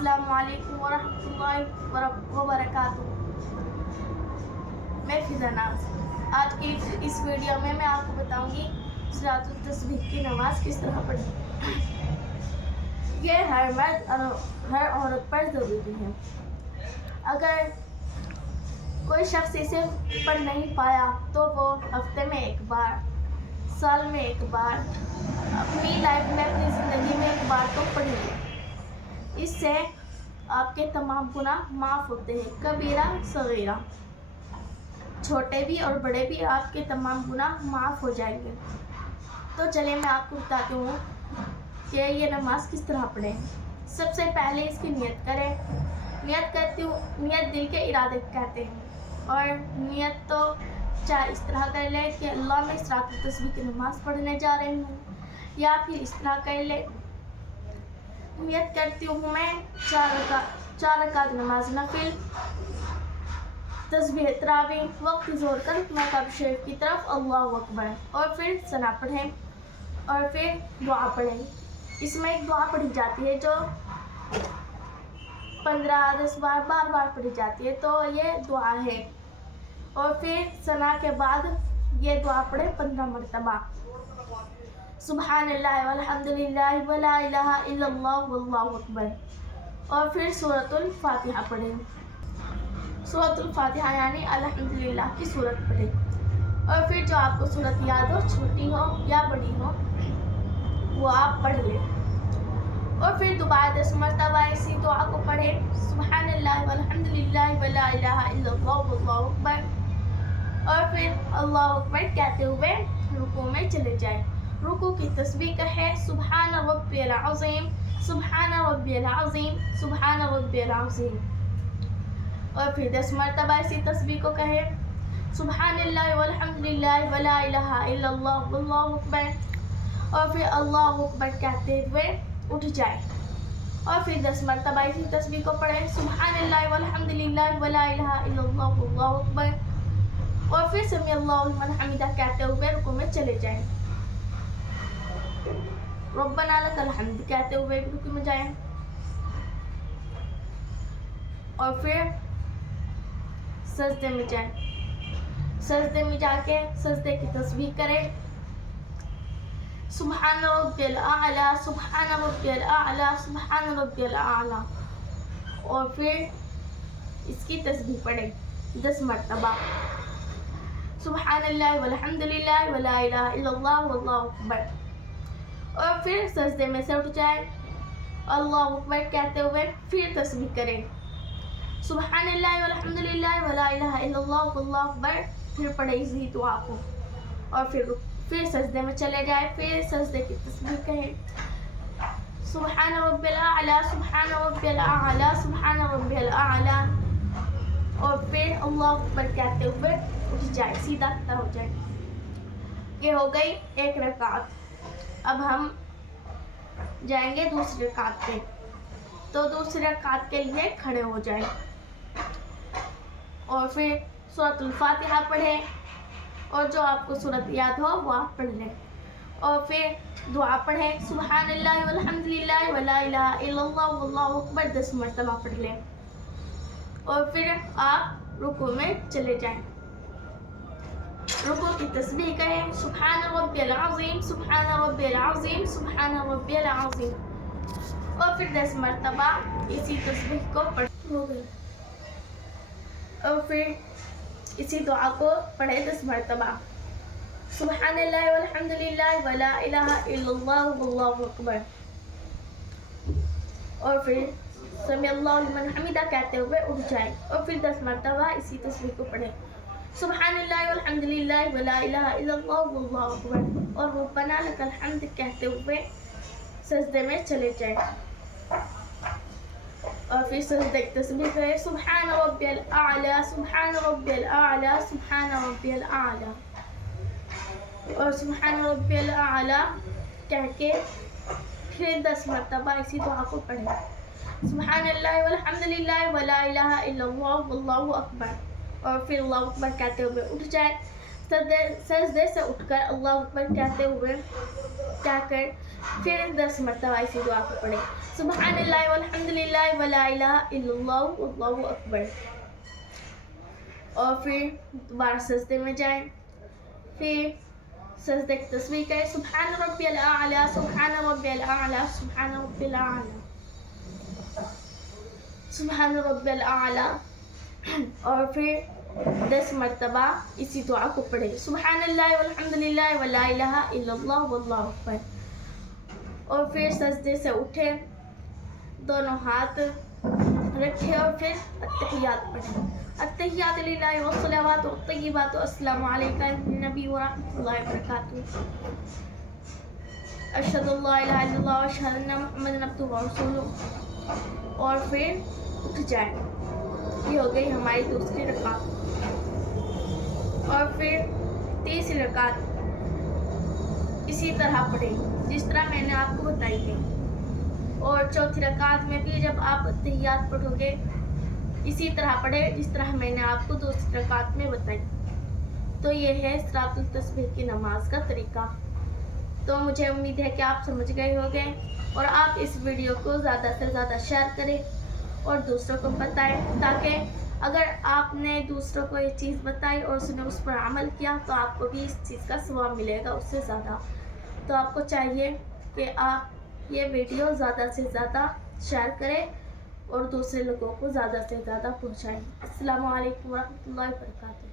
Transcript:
अस्सलामु अलैकुम वरहमतुल्लाहि वबरकातुहू। मैं फिज़ा नाज़। आज की इस वीडियो में मैं आपको बताऊंगी सलातुल तस्बीह की नमाज किस तरह पढ़ें। यह हर मर्द और हर औरत पर ज़रूरी है। अगर कोई शख्स इसे पढ़ नहीं पाया तो वो हफ्ते में एक बार, साल में एक बार, अपनी लाइफ में, अपनी ज़िंदगी में एक बार तो पढ़ेंगे। इससे आपके तमाम गुनाह माफ़ होते हैं, कबीरा सगीरा, छोटे भी और बड़े भी आपके तमाम गुनाह माफ़ हो जाएंगे। तो चलिए मैं आपको बताती हूँ कि ये नमाज किस तरह पढ़ें। सबसे पहले इसकी नियत करें। नियत करती हूँ, नियत दिल के इरादे कहते हैं, और नियत तो चाहे इस तरह कर ले कि अल्लाह मैं सलातुल तस्बीह की नमाज़ पढ़ने जा रही हूँ, या फिर इस तरह कर ले नियत करती हूँ मैं 4 रकात नमाज नफिल, तस्बीह तरावी, वक्त ज़ोर कर मकाम शरीफ की तरफ अल्लाहु अकबर, और फिर सना पढ़ें और फिर दुआ पढ़ें। इसमें एक दुआ पढ़ी जाती है जो 15-10 बार बार पढ़ी जाती है, तो ये दुआ है। और फिर सना के बाद ये दुआ पढ़ें 15 मरतबा, सुबहानल्लाह वल्हम्दुलिल्लाह वला इलाहा इल्लल्लाह वल्लाहु अकबर। और फिर सूरतुल फातिहा पढ़ें। सूरतुल फातिहा यानी अल्हम्दुलिल्लाह की सूरत पढ़ें। और फिर जो आपको सूरत याद हो, छोटी हो या बड़ी हो, वो आप पढ़ लें। और फिर दोबारा 10 मरतबा इसी दुआ को पढ़ें, सुबहानल्लाह वल्हम्दुलिल्लाह वला इलाहा इल्लल्लाह वल्लाहु अकबर। और फिर अल्लाहु अकबर कहते हुए रुकू में चले जाएं। रुकू की तस्बीह कहे सुबहान रब्बियल अज़ीम, सुबहान रब्बियल अज़ीम, सुबहान रब्बियल अज़ीम। और फिर 10 मरतबा इसी तस्बीह को कहे सुबहानल्लाह वल्हम्दुलिल्लाह वला इलाहा इल्लल्लाह वल्लाहु अकबर। और फिर अल्लाहु अकबर कहते हुए उठ जाए। और फिर 10 मरतबा इसी तस्बीह को पढ़े सुबहानल्लाह वल्हम्दुलिल्लाह वला इलाहा इल्लल्लाह वल्लाहु अकबर। और फिर समी अल्लाहु लिमन हमिदा कहते हुए रुकू में चले जाएं। रब्बना लकल हम्द कहते हुए रुकू में जाएं। और फिर सजदे में जाएं। सजदे में जाके सजदे की तस्बीह करें, सुबहान रब्बियल आला, सुबहान रब्बियल आला, सुबहान रब्बियल आला। और फिर इसकी तस्बीह पढ़ें 10 मरतबा, सुबहानल्लाह वल्हम्दुलिल्लाह वला इलाहा इल्लल्लाह वल्लाहु अकबर। और फिर सजदे में से उठ जाए, अल्लाहु अकबर कहते हुए फिर तस्बीह करें, सुबहानल्लाह वल्हम्दुलिल्लाह वला इलाहा इल्लल्लाह वल्लाहु अकबर। फिर पढ़े इसी दुआ को, और फिर सजदे में चले जाए। फिर सजदे की तस्बीह कहें, सुबहान रब्बियल आला, सुबहान रब्बियल आला, सुबहान रब्बियल आला। और फिर अल्लाहु अकबर कहते हुए उठ जाए, सीधा खड़ा हो जाए। ये हो गई 1 रकात। अब हम जाएंगे दूसरी रकात पे, तो दूसरी रकात के लिए खड़े हो जाएं। और फिर सूरतुल फातिहा पढ़ें, और जो आपको सूरत याद हो वो आप पढ़ लें। और फिर दुआ पढ़ें, सुबहानल्लाह वल्हम्दुलिल्लाह वला इलाहा इल्लल्लाह वल्लाहु अकबर 10 मरतबा पढ़ लें। और फिर आप रुकू में चले जाएं। रुकू की तस्बीह करें, सुबहान रब्बियल अज़ीम, सुबहान रब्बियल अज़ीम, सुबहान रब्बियल अज़ीम। और फिर 10 मरतबा इसी तस्बीह को पढ़ हो गई। और फिर इसी दुआ को पढ़े 10 मरतबा, सुबहानल्लाह वल्हम्दुलिल्लाह वला इलाहा इल्लल्लाह वल्लाहु अकबर। और फिर समी अल्लाहु लिमन हमिदा कहते हुए उठ जाए। और फिर 10 मरतबा इसी तस्बीह को पढ़े, सुबहानल्लाह वल्हम्दुलिल्लाह वला इलाहा इल्लल्लाह वल्लाहु अकबर। और रब्बना लकल हम्द कहते हुए सजदे में चले जाए। और फिर सजदे की तस्बीह करें, सुबहान रब्बियल आला, सुबहान रब्बियल आला, सुबहान रब्बियल आला। और सुबहान रब्बियल आला कह के फिर 10 मरतबा इसी दुआ को पढ़ें, सुबहानल्लाह वल्हम्दुलिल्लाह वला इलाहा इल्लल्लाह वल्लाहु अकबर। और फिर अल्लाहु अकबर कहते हुए उठ जाए। सजदे से उठकर अल्लाहु अकबर कहते हुए कहकर پھر 10 مرتبہ اسی دعا کو پڑھیں. سبحان اللہ والحمدللہ ولا الہ الا اللہ واللہ اکبر. اور پھر دوبارہ سجدے میں جائیں. پھر سجدے کی تسبیح کریں. سبحان ربی الاعلی سبحان ربی الاعلی سبحان ربی الاعلی سبحان ربی الاعلی. اور پھر 10 مرتبہ اسی دعا کو پڑھیں. سبحان اللہ والحمدللہ ولا الہ الا اللہ واللہ اکبر. اور پھر سجدے سے اٹھیں, دونوں ہاتھ رکھیں اور پھر التحیات پڑھیں. التحیات للہ والصلوات والطیبات السلام علیکم النبی ورحمۃ اللہ وبرکاتہ. اشہد ان لا الہ الا اللہ واشہد ان محمد عبدہ ورسولہ. اور پھر اٹھ جائیں. یہ ہو گئی ہماری دوسری رکعت. اور پھر تیسری رکعت اسی طرح پڑھیں جس طرح میں نے آپ کو بتائی ہے. اور چوتھی رکعت میں بھی جب آپ تحیات پڑھو گے اسی طرح پڑھیں جس طرح میں نے آپ کو دوسری رکعت میں بتائی. تو یہ ہے صلاۃ التسبیح کی نماز کا طریقہ. تو مجھے امید ہے کہ آپ سمجھ گئے ہوگے, اور آپ اس ویڈیو کو زیادہ سے زیادہ شیئر کریں اور دوسروں کو بتائیں, تاکہ اگر آپ نے دوسروں کو یہ چیز بتائی اور اس نے اس پر عمل کیا تو آپ کو بھی اس چیز کا ثواب ملے گا اس سے زیادہ. تو آپ کو چاہیے کہ آپ یہ ویڈیو زیادہ سے زیادہ شیئر کریں اور دوسرے لوگوں کو زیادہ سے زیادہ پہنچائیں. السلام علیکم ورحمۃ اللہ وبرکاتہ.